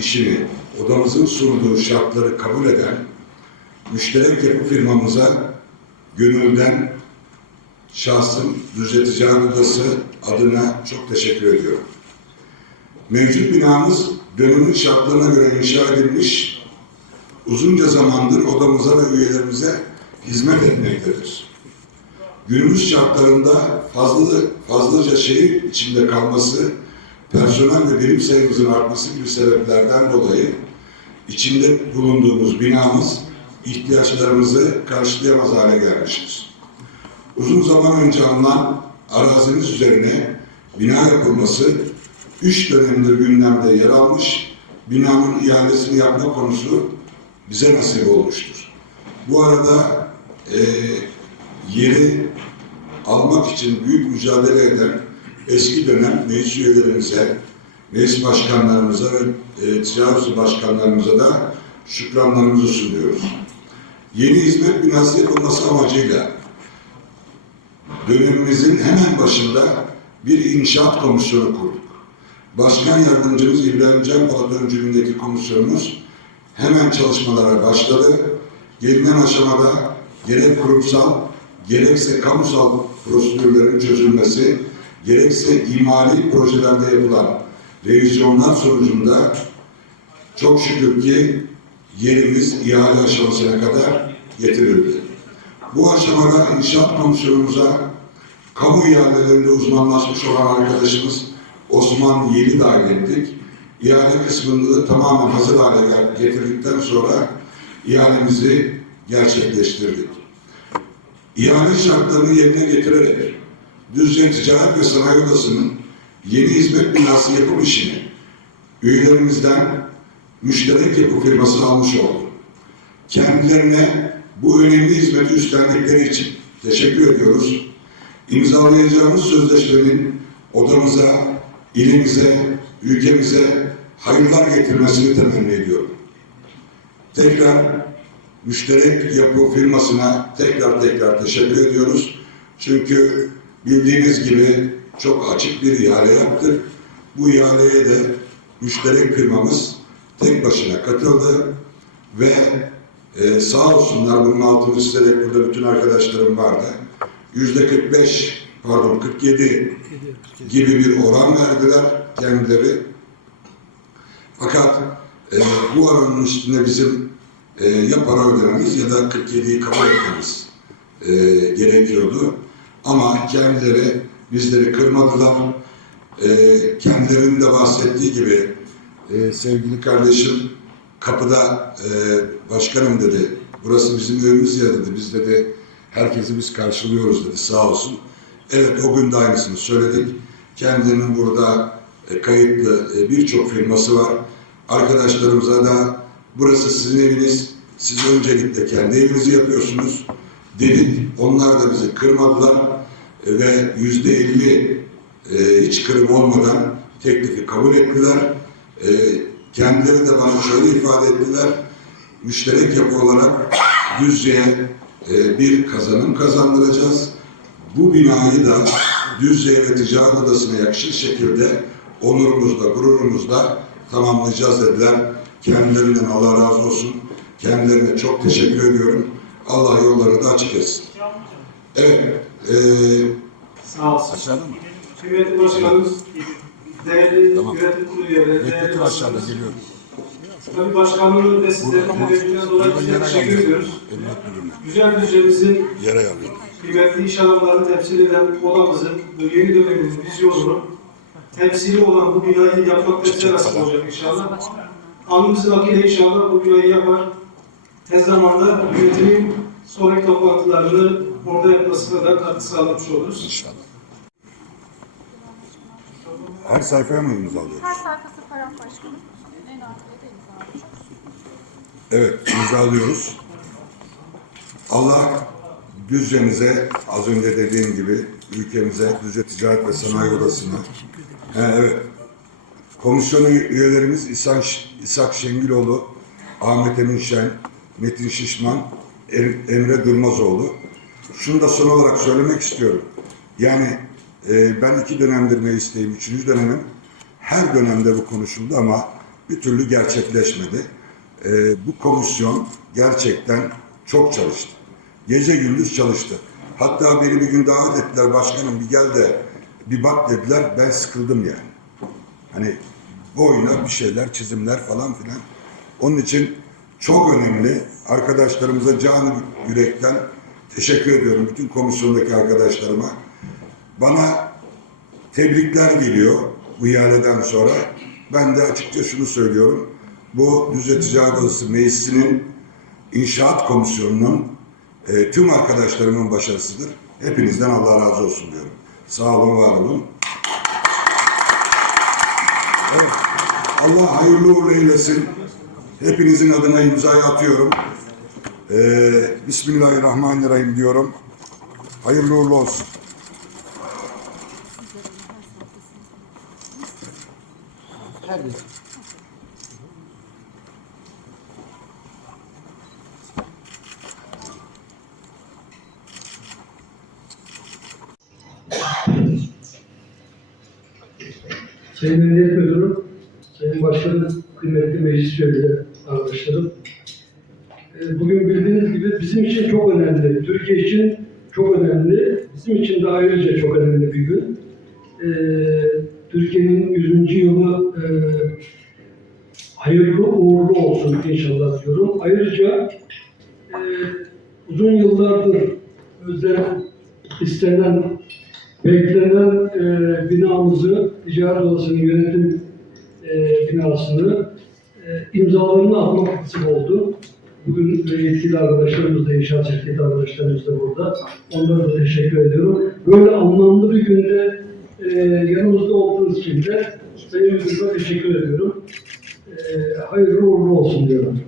işini odamızın sunduğu şartları kabul eden müşterek yapı firmamıza gönülden şahsım Düzce Ticaret Odası adına çok teşekkür ediyorum. Mevcut binamız dönemin şartlarına göre inşa edilmiş, uzunca zamandır odamıza ve üyelerimize hizmet etmektedir. Günümüz şartlarında fazla, fazlaca şehir içinde kalması, personel ve birim sayımızın artması gibi sebeplerden dolayı içinde bulunduğumuz binamız ihtiyaçlarımızı karşılayamaz hale gelmiştir. Uzun zaman önce alınan arazimiz üzerine bina yapılması üç dönemdir gündemde yer almış, binanın ihalesini yapma konusu bize nasip olmuştur. Bu arada eee yeri almak için büyük mücadele eden eski dönem meclis üyelerimize, meclis başkanlarımıza ve e, ticaret başkanlarımıza da şükranlarımızı sunuyoruz. Yeni hizmet binası yapılması amacıyla dönemimizin hemen başında bir inşaat komisyonu kurduk. Başkan yardımcımız İbrahim Can Polat öncülüğündeki komisyonumuz hemen çalışmalara başladı. Gelinen aşamada gerek kurumsal, gerekse kamusal prosedürlerin çözülmesi, gerekse imali projelerde yapılan revizyonlar sonucunda çok şükür ki yerimiz ihale aşamasına kadar getirildi. Bu aşamada inşaat komisyonumuza kamu ihalelerinde uzmanlaşmış olan arkadaşımız Osman Yeli dahil ettik. İhale kısmını da tamamen hazır hale getirdikten sonra ihalemizi gerçekleştirdik. İhale şartlarını yerine getirerek Düzce Ticaret ve Sanayi Odası'nın yeni hizmet binası yapım işini üyelerimizden müşterek yapı firması almış oldu. Kendilerine bu önemli hizmeti üstlendikleri için teşekkür ediyoruz. İmzalayacağımız sözleşmenin odamıza, ilimize, ülkemize hayırlar getirmesini temenni ediyorum. Tekrar müşterek yapı firmasına tekrar tekrar teşekkür ediyoruz. Çünkü bildiğiniz gibi çok açık bir ihale yaptık. Bu ihaleye de müşterek firmamız tek başına katıldı ve e, sağ olsunlar bunun altını çizerek burada bütün arkadaşlarım vardı. Yüzde 45 pardon 47 gibi bir oran verdiler kendileri. Fakat e, bu oranın üstünde bizim e, ya para ödememiz ya da 47'yi kabul etmemiz e, gerekiyordu. Ama kendileri bizleri kırmadılar. E, kendilerinin de bahsettiği gibi e, sevgili kardeşim kapıda e, başkanım dedi. Burası bizim evimiz ya dedi. Biz dedi herkesi biz karşılıyoruz dedi sağ olsun. Evet o gün de aynısını söyledik. Kendinin burada e, kayıtlı e, birçok firması var. Arkadaşlarımıza da burası sizin eviniz. Siz öncelikle kendi evinizi yapıyorsunuz dedik. Onlar da bizi kırmadılar E, ve yüzde elli e, hiç kırım olmadan teklifi kabul ettiler. E, kendileri de bana şöyle ifade ettiler. Müşterek yapı olarak Düzce'ye e, bir kazanım kazandıracağız. Bu binayı da Düzce ve Ticaret Odası'na yakışır şekilde onurumuzla, gururumuzla tamamlayacağız dediler. Kendilerinden Allah razı olsun. Kendilerine çok teşekkür ediyorum. Allah yolları da açık etsin. Evet, e, Sağ olsun. Aşağıda mı? Kıymetli başkanımız, değerli Tamam. yönetim kurulu üyeleri, değerli aşağıda başkanımız. geliyorum. Tabii başkanlığının ve sizlerin teveccühüne dolayı size yere teşekkür ediyoruz. Emniyet müdürüne. Güzel Düzce'mizin Yere alıyorum. kıymetli iş adamlarını temsil eden odamızın bu yeni dönemin vizyonunu temsili olan bu binayı yapmak da size nasip olacak inşallah. Alnımızın akıyla inşallah bu binayı yapar. Tez zamanda yönetimin sonraki toplantılarını orada yapmasına da katkı sağlamış oluruz. İnşallah. her sayfaya mı imza alıyoruz? Her sayfası Ferhat Başkanım. En arkaya da imza alacağım. Evet, imzalıyoruz. Allah Düzce'mize, az önce dediğim gibi ülkemize, Düzce Ticaret ve Sanayi Odası'na, He, evet, komisyon üyelerimiz İshak, İshak Şengiloğlu, Ahmet Emin Şen, Metin Şişman, Er- Emre Durmazoğlu. Şunu da son olarak söylemek istiyorum. Yani e, ben iki dönemdir meclisteyim, üçüncü dönemim. Her dönemde bu konuşuldu ama bir türlü gerçekleşmedi. Ee, bu komisyon gerçekten çok çalıştı. Gece gündüz çalıştı. Hatta beni bir gün davet ettiler başkanım bir gel de bir bak dediler. Ben sıkıldım yani. Hani boyuna bir şeyler, çizimler falan filan. Onun için çok önemli. Arkadaşlarımıza canı yürekten teşekkür ediyorum. Bütün komisyondaki arkadaşlarıma. Bana tebrikler geliyor bu ihaleden sonra. Ben de açıkça şunu söylüyorum. Bu Düzce Ticaret Odası Meclisi'nin İnşaat Komisyonu'nun e, tüm arkadaşlarımın başarısıdır. Hepinizden Allah razı olsun diyorum. Sağ olun, var olun. Evet. Allah hayırlı uğurlu eylesin. Hepinizin adına imzayı atıyorum. Ee, Bismillahirrahmanirrahim diyorum. Hayırlı uğurlu olsun. Sayın Emniyet Müdürüm, Sayın Başkanım, kıymetli meclis üyeleri, arkadaşlarım. Ee, Bugün bildiğiniz gibi bizim için çok önemli, Türkiye için çok önemli, bizim için de ayrıca çok önemli bir gün. Ee, Türkiye'nin 100. yılı e, hayırlı uğurlu olsun inşallah diyorum. Ayrıca e, uzun yıllardır özlenen, istenen, beklenen e, binamızı, Ticaret Odası'nın yönetim binasını e, imzalarını atmak nasip oldu. Bugün yetkili arkadaşlarımız da, inşaat şirketi arkadaşlarımız da burada. Onlara da teşekkür ediyorum. Böyle anlamlı bir günde e, yanımızda olduğunuz için de Sayın Müdürüme teşekkür ediyorum. E, hayırlı uğurlu olsun diyorum.